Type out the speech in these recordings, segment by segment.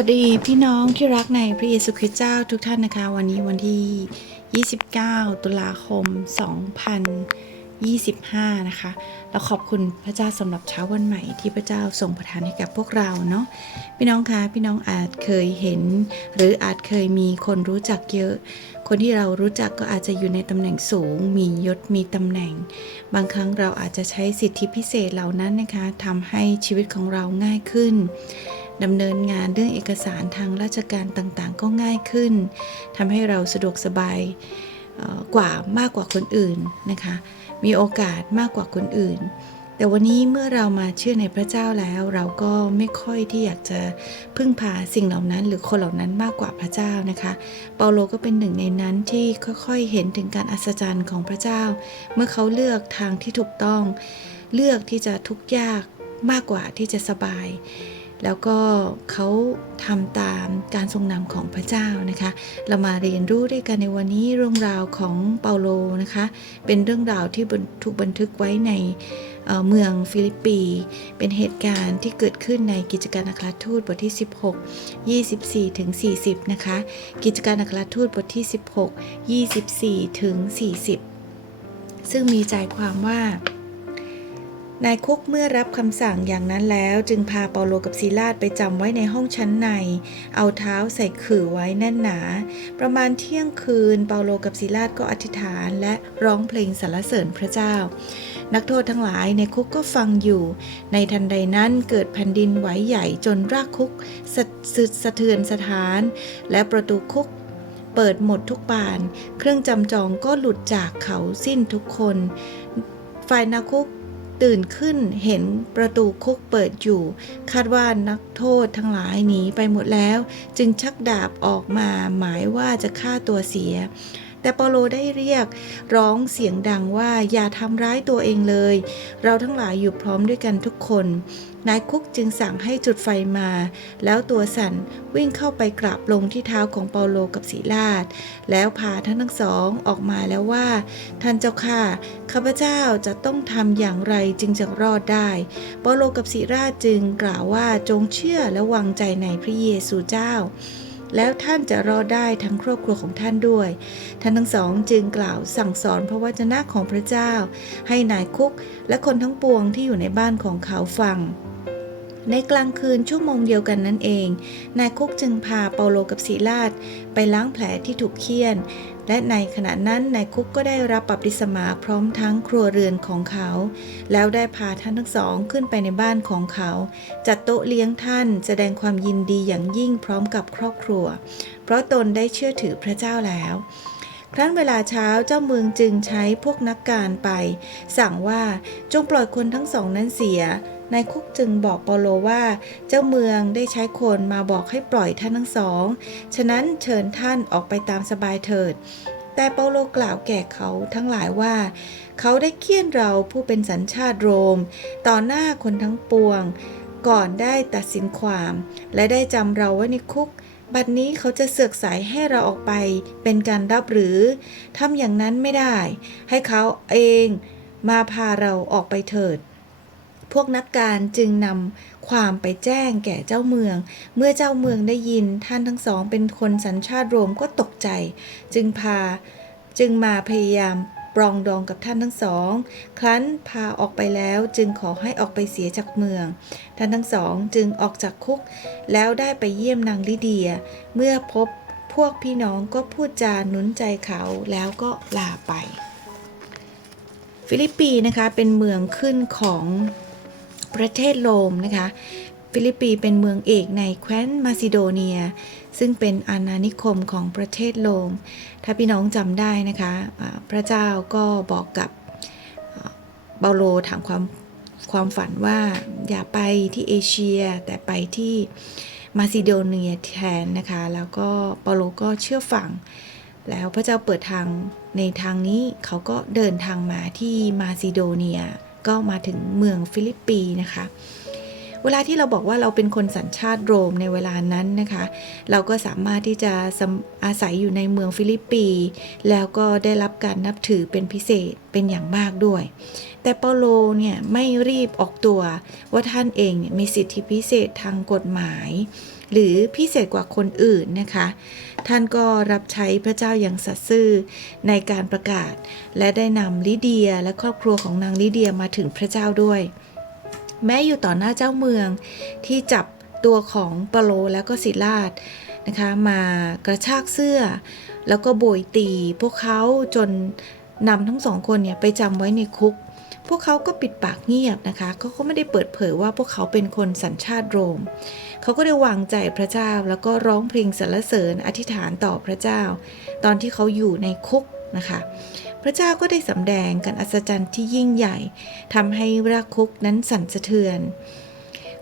วัสดีพี่น้องที่รักในพระเยซูคริสต์เจ้าทุกท่านนะคะ วันนี้วันที่ 29 ตุลาคม 2025 นะคะ เราขอบคุณพระเจ้าสำหรับเช้าวันใหม่ที่พระเจ้าทรงประทานให้กับพวกเราเนาะพี่น้องคะพี่น้องอาจเคยเห็น หรืออาจเคยมีคนรู้จักเยอะ คนที่เรารู้จักก็อาจจะอยู่ในตำแหน่งสูง มียศมีตำแหน่ง บางครั้งเราอาจจะใช้สิทธิพิเศษเหล่านั้นนะคะทำให้ชีวิตของเราง่ายขึ้น ดำเนินงานเรื่องเอกสารทางราชการต่างๆ ก็ง่ายขึ้นทำให้เราสะดวกสบายกว่ามากกว่าคนอื่นนะคะ มีโอกาสมากกว่าคนอื่น แต่วันนี้เมื่อเรามาเชื่อในพระเจ้าแล้ว เราก็ไม่ค่อยที่อยากจะพึ่งพาสิ่งเหล่านั้น หรือคนเหล่านั้นมากกว่าพระเจ้านะคะ เปาโลก็เป็นหนึ่งในนั้นที่ค่อยๆเห็นถึงการอัศจรรย์ของพระเจ้า เมื่อเขาเลือกทางที่ถูกต้อง เลือกที่จะทุกข์ยากมากกว่าที่จะสบาย แล้วก็เขาทำตามการทรงนำของพระเจ้านะคะ เรามาเรียนรู้ด้วยกันในวันนี้เรื่องราวของเปาโลนะคะ เป็นเรื่องราวที่ถูกบันทึกไว้ในเเมืองฟิลิปปี เป็นเหตุการณ์ที่เกิดขึ้นในกิจการอัครทูตบทที่ 16 24ถึง40 นะคะ กิจการอัครทูตบทที่ 16 24ถึง40 ซึ่งมีใจความว่า นายคุกเมื่อรับคำสั่งอย่างนั้นแล้วจึงพาเปาโลกับซีลาดไปจำไว้ในห้องชั้นใน เอาเท้าใส่ขื่อไว้แน่นหนา ประมาณเที่ยงคืนเปาโลกับซีลาดก็อธิษฐานและร้องเพลงสรรเสริญพระเจ้า นักโทษทั้งหลายในคุกก็ฟังอยู่ ในทันใดนั้นเกิดแผ่นดินไหวใหญ่จนรากคุกสะสึดสะเทือนสถาน และประตูคุกเปิดหมดทุกบาน เครื่องจำจองก็หลุดจากเขาสิ้นทุกคน ฝ่ายนักคุก ตื่นขึ้นเห็นประตูคุกเปิดอยู่ คาดว่านักโทษทั้งหลายหนีไปหมดแล้ว จึงชักดาบออกมาหมายว่าจะฆ่าตัวเสีย แต่เปาโลได้เรียกร้องเสียงดังว่าอย่าทำร้ายตัวเองเลย เราทั้งหลายอยู่พร้อมด้วยกันทุกคน นายคุกจึงสั่งให้จุดไฟมา แล้วตัวสันวิ่งเข้าไปกราบลงที่เท้าของเปาโลกับศีลาดแล้วพาท่านทั้งสองออกมาแล้วว่า ท่านเจ้าข้าข้าพเจ้าจะต้องทำอย่างไรจึงจะรอดได้ เปาโลกับศิราชจึงกล่าวว่าจงเชื่อและวางใจในพระเยซูเจ้า แล้วท่านจะรอดได้ทั้งครอบครัวของท่านด้วย ท่านทั้งสองจึงกล่าวสั่งสอนพระวจนะของพระเจ้า ให้นายคุกและคนทั้งปวงที่อยู่ในบ้านของเขาฟัง ในกลางคืนชั่วโมงเดียวกันนั่นเอง นายคุกจึงพาเปาโลกับศิลาดไปล้างแผลที่ถูกเคี่ยน และในขณะนั้นนายคุกก็ได้รับบัพติศมาพร้อมทั้งครัวเรือนของเขา แล้วได้พาท่านทั้งสองขึ้นไปในบ้านของเขา จัดโต๊ะเลี้ยงท่านแสดงความยินดีอย่างยิ่งพร้อมกับครอบครัว เพราะตนได้เชื่อถือพระเจ้าแล้วครั้นเวลาเช้าเจ้าเมืองจึงใช้พวกนักการไป สั่งว่าจงปล่อยคนทั้งสองนั้นเสีย นายคุกจึงบอกเปาโลว่า เจ้าเมืองได้ใช้คนมาบอกให้ปล่อยท่านทั้งสอง ฉะนั้นเชิญท่านออกไปตามสบายเถิด แต่เปาโลกล่าวแก่เขาทั้งหลายว่า เขาได้เคี่ยนเราผู้เป็นสัญชาติโรม ต่อหน้าคนทั้งปวง ก่อนได้ตัดสินความ และได้จำเราไว้ในคุกบัดนี้เขาจะเสือกสายให้เราออกไปเป็นการรับหรือทำอย่างนั้นไม่ได้ ให้เขาเองมาพาเราออกไปเถิด พวกนักการจึงนำความไปแจ้งแก่เจ้าเมือง เมื่อเจ้าเมืองได้ยินท่านทั้งสองเป็นคนสัญชาติโรมก็ตกใจ จึงพาจึงมาพยายามปรองดองกับท่านทั้งสอง ครั้นพาออกไปแล้วจึงขอให้ออกไปเสียจากเมือง ท่านทั้งสองจึงออกจากคุก แล้วได้ไปเยี่ยมนางลิเดีย เมื่อพบพวกพี่น้องก็พูดจาหนุนใจเขาแล้วก็ลาไป ฟิลิปปีนะคะเป็นเมืองขึ้นของ ประเทศโรมนะคะ ฟิลิปปีเป็นเมืองเอกในแคว้นมาซิโดเนีย ซึ่งเป็นอาณานิคมของประเทศโรม ถ้าพี่น้องจำได้นะคะ พระเจ้าก็บอกกับเปาโลถามความความฝันว่าอย่าไปที่เอเชีย แต่ไปที่มาซิโดเนียแทนนะคะ แล้วก็เปาโลก็เชื่อฟังแล้วพระเจ้าเปิดทางในทางนี้เขาก็เดินทางมาที่มาซิโดเนีย ก็มาถึงเมืองฟิลิปปีนะคะ เวลาที่เราบอกว่าเราเป็นคนสัญชาติโรมในเวลานั้นนะคะ เราก็สามารถที่จะอาศัยอยู่ในเมืองฟิลิปปี แล้วก็ได้รับการนับถือเป็นพิเศษเป็นอย่างมากด้วย แต่เปาโลเนี่ยไม่รีบออกตัวว่าท่านเองเนี่ยมีสิทธิพิเศษทางกฎหมาย หรือพิเศษกว่าคนอื่นนะคะ ท่านก็รับใช้พระเจ้าอย่างสัตย์ซื่อในการประกาศ และได้นำลิเดียและครอบครัวของนางลิเดียมาถึงพระเจ้าด้วย แม้อยู่ต่อหน้าเจ้าเมืองที่จับตัวของเปโลแล้วก็ศิลาดนะคะมากระชากเสื้อ แล้วก็โบยตีพวกเขาจนนำทั้งสองคนเนี่ยไปจำไว้ในคุก พวกเขาก็ปิดปากเงียบนะคะเขาก็ไม่ได้เปิดเผยว่าพวกเขาเป็นคนสัญชาติโรม เขาก็ได้วางใจพระเจ้าแล้วก็ร้องเพลงสรรเสริญอธิษฐานต่อพระเจ้า ตอนที่เขาอยู่ในคุกนะคะ พระเจ้าก็ได้สำแดงการอัศจรรย์ที่ยิ่งใหญ่ทำให้รักคุกนั้นสั่นสะเทือน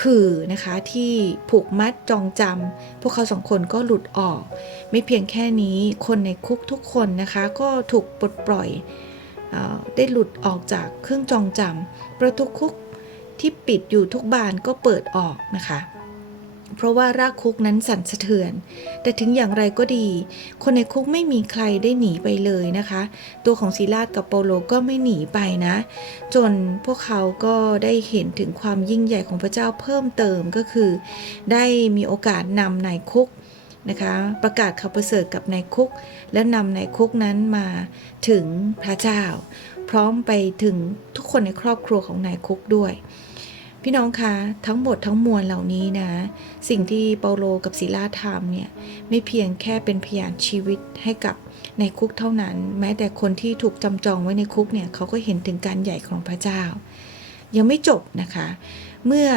คือนะคะที่ผูกมัดจองจำพวกเขาสองคนก็หลุดออก ไม่เพียงแค่นี้คนในคุกทุกคนนะคะก็ถูกปลดปล่อยออได้หลุดออกจากเครื่องจองจำประตูคุกที่ปิดอยู่ทุกบานก็เปิดออกนะคะ เพราะว่ารากคุกนั้นสั่นสะเทือน แต่ถึงอย่างไรก็ดี คนในคุกไม่มีใครได้หนีไปเลยนะคะ ตัวของศิลาดกับเปโลก็ไม่หนีไปนะ จนพวกเขาก็ได้เห็นถึงความยิ่งใหญ่ของพระเจ้าเพิ่มเติมก็คือ ได้มีโอกาสนำนายคุกนะคะประกาศข่าวประเสริฐกับนายคุก และนำนายคุกนั้นมาถึงพระเจ้า พร้อมไปถึงทุกคนในครอบครัวของนายคุกด้วย พี่น้องคะทั้งหมดทั้งมวลเหล่านี้นะ สิ่งที่เปาโลกับศิลาทำเนี่ยไม่เพียงแค่เป็นพยานชีวิตให้กับในคุกเท่านั้น แม้แต่คนที่ถูกจำจองไว้ในคุกเนี่ยเขาก็เห็นถึงการใหญ่ของพระเจ้า ยังไม่จบนะคะ เมื่อ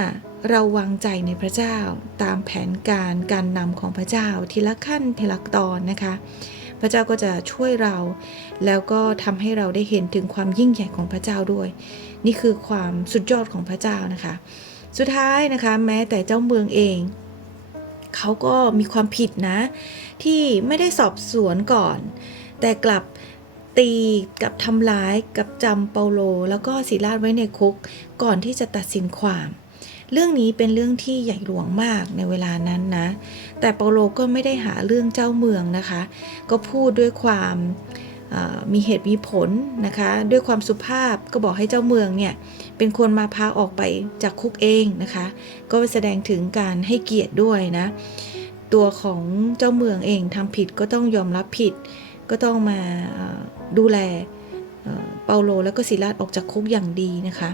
เราวางใจในพระเจ้าตามแผนการการนำของพระเจ้าทีละขั้นทีละตอนนะคะ พระเจ้าก็จะช่วยเรา แล้วก็ทำให้เราได้เห็นถึงความยิ่งใหญ่ของพระเจ้าด้วย นี่คือความสุดยอดของพระเจ้านะคะ สุดท้ายนะคะแม้แต่เจ้าเมืองเองเขาก็มีความผิดนะ ที่ไม่ได้สอบสวนก่อน แต่กลับตีกับทำร้ายกับจำเปาโล แล้วก็ศิลาดไว้ในคุกก่อนที่จะตัดสินความ เรื่องนี้เป็นเรื่องที่ใหญ่หลวงมากในเวลานั้นนะ แต่เปาโลก็ไม่ได้หาเรื่องเจ้าเมืองนะคะ ก็พูดด้วยความมีเหตุมีผลนะคะ ด้วยความสุภาพก็บอกให้เจ้าเมืองเนี่ย เป็นคนมาพาออกไปจากคุกเองนะคะ ก็แสดงถึงการให้เกียรติด้วยนะ ตัวของเจ้าเมืองเองทำผิดก็ต้องยอมรับผิด ก็ต้องมาดูแล เปาโลแล้วก็ศิลาดออกจากคุกอย่างดีนะคะ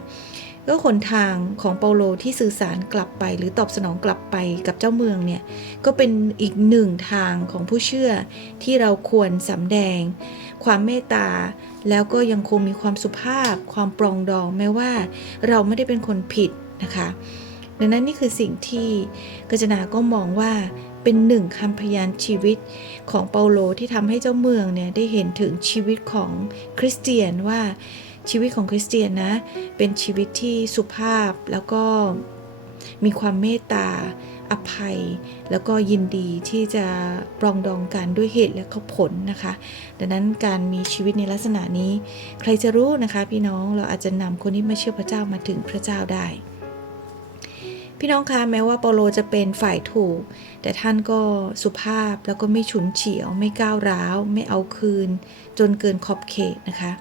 ก็หนทางของเปาโลที่สื่อสารกลับไป หรือตอบสนองกลับไปกับเจ้าเมืองเนี่ยก็เป็นอีกหนึ่งทางของผู้เชื่อที่เราควรสำแดง ความเมตตาแล้วก็ยังคงมีความสุภาพ ความปรองดองแม้ว่าเราไม่ได้เป็นคนผิดนะคะ ดังนั้นนี่คือสิ่งที่กัจนาก็มองว่าเป็นหนึ่งคำพยานชีวิตของเปาโลที่ทำให้เจ้าเมืองเนี่ยได้เห็นถึงชีวิตของคริสเตียนว่าชีวิตของคริสเตียนนะ เป็นชีวิตที่สุภาพแล้วก็มีความเมตตา อภัย แล้วก็ยินดีที่จะปรองดองกันด้วยเหตุและก็ผลนะคะ ดังนั้นการมีชีวิตในลักษณะนี้ ใครจะรู้นะคะ พี่น้องเราอาจจะนำคนที่ไม่เชื่อพระเจ้ามาถึงพระเจ้าได้ พี่น้องคะแม้ว่าเปโลจะเป็นฝ่ายถูก แต่ท่านก็สุภาพแล้วก็ไม่ฉุนเฉียว ไม่ก้าวร้าว ไม่เอาคืน จนเกินขอบเขตนะคะ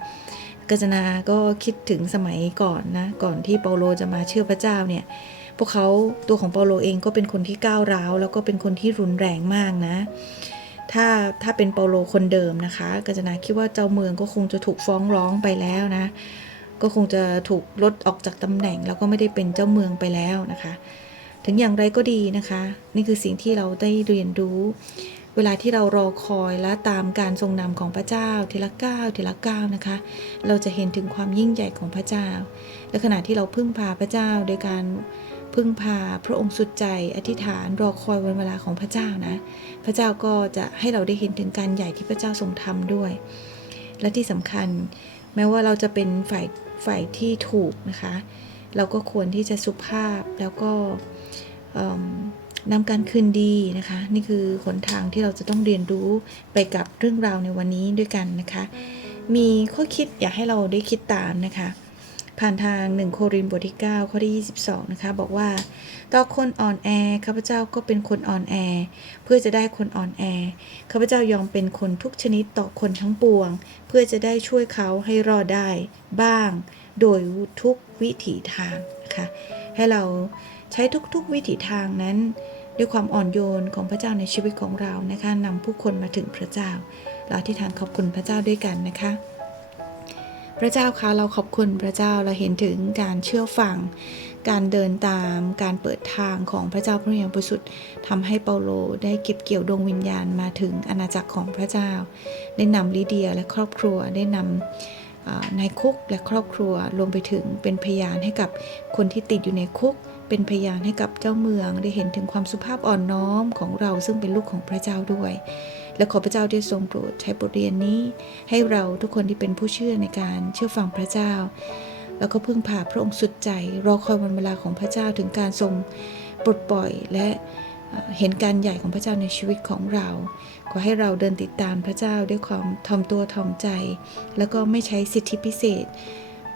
กาญจนาก็คิดถึงสมัยก่อนนะ ก่อนที่เปาโลจะมาเชื่อพระเจ้าเนี่ย พวกเขาตัวของเปาโลเองก็เป็นคนที่ก้าวร้าว แล้วก็เป็นคนที่รุนแรงมากนะ ถ้าถ้าเป็นเปาโลคนเดิมนะคะกาญจนาคิดว่าเจ้าเมืองก็คงจะถูกฟ้องร้องไปแล้วนะ ก็คงจะถูกลดออกจากตำแหน่ง แล้วก็ไม่ได้เป็นเจ้าเมืองไปแล้วนะคะ ถึงอย่างไรก็ดีนะคะ นี่คือสิ่งที่เราได้เรียนรู้ เวลาที่เรารอคอยและตามการทรงนำของพระเจ้าทีละก้าวทีละก้าวนะคะ เราจะเห็นถึงความยิ่งใหญ่ของพระเจ้า และขณะที่เราพึ่งพาพระเจ้าโดยการพึ่งพาพระองค์สุดใจอธิษฐานรอคอยวันเวลาของพระเจ้านะ พระเจ้าก็จะให้เราได้เห็นถึงการใหญ่ที่พระเจ้าทรงทำด้วย และที่สำคัญแม้ว่าเราจะเป็นฝ่าย ฝ่ายที่ถูกนะคะ เราก็ควรที่จะสุภาพแล้วก็นำการคืนดีนะคะ นี่คือหนทางที่เราจะต้องเรียนรู้ไปกับเรื่องราวในวันนี้ด้วยกันนะคะ มีข้อคิดอยากให้เราได้คิดตามนะคะ ผ่านทาง 1 โครินบทที่ 9 ข้อที่ 22 นะคะ บอกว่า ต่อคนอ่อนแอข้าพเจ้าก็เป็นคนอ่อนแอ เพื่อจะได้คนอ่อนแอข้าพเจ้ายอมเป็นคนทุกชนิดต่อคนทั้งปวง เพื่อจะได้ช่วยเขาให้รอดได้บ้าง โดยทุกวิถีทางนะคะให้เราใช้ทุกๆวิถีทางนั้น ด้วยความอ่อนโยนของพระเจ้าในชีวิตของเรานะคะนำผู้คนมาถึงพระเจ้าเราอธิษฐานขอบคุณพระเจ้าด้วยกันนะคะ พระเจ้าคะเราขอบคุณพระเจ้าเราเห็นถึงการเชื่อฟัง การเดินตามการเปิดทางของพระเจ้าพระวิญญาบริสุทธิ์ทำให้เปาโลได้เก็บเกี่ยวดวงวิญญาณมาถึงอาณาจักรของพระเจ้า ได้นำลิเดียและครอบครัวได้นำนายคุกและครอบครัวรวมไปถึงเป็นพยานให้กับคนที่ติดอยู่ในคุก เป็นพยานให้กับเจ้าเมืองได้เห็นถึงความสุภาพอ่อนน้อมของเราซึ่งเป็นลูกของพระเจ้าด้วย และขอพระเจ้าได้ทรงโปรดใช้บทเรียนนี้ ให้เราทุกคนที่เป็นผู้เชื่อในการเชื่อฟังพระเจ้า แล้วก็พึ่งพาพระองค์สุดใจ รอคอยวันเวลาของพระเจ้าถึงการทรงปลดปล่อยและเอ่อเห็นการใหญ่ของพระเจ้าในชีวิตของเรา ขอให้เราเดินติดตามพระเจ้าด้วยความทอมตัวทอมใจ แล้วก็ไม่ใช้สิทธิพิเศษ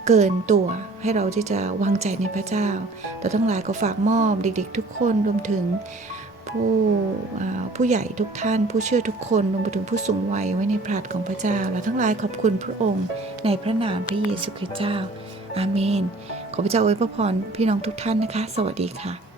เกินตัวให้เราที่จะวางใจในพระเจ้า แต่ทั้งหลายก็ฝากมอบเด็กๆทุกคนรวมถึง ผู้ผู้ใหญ่ทุกท่าน ผู้เชื่อทุกคนรวมไปถึงผู้สูงวัยไว้ในพระหัตถ์ของพระเจ้า และทั้งหลายขอบคุณพระองค์ ในพระนามพระเยซูคริสต์เจ้า อาเมน ขอพระเจ้าอวยพระพรพี่น้องทุกท่านนะคะ สวัสดีค่ะ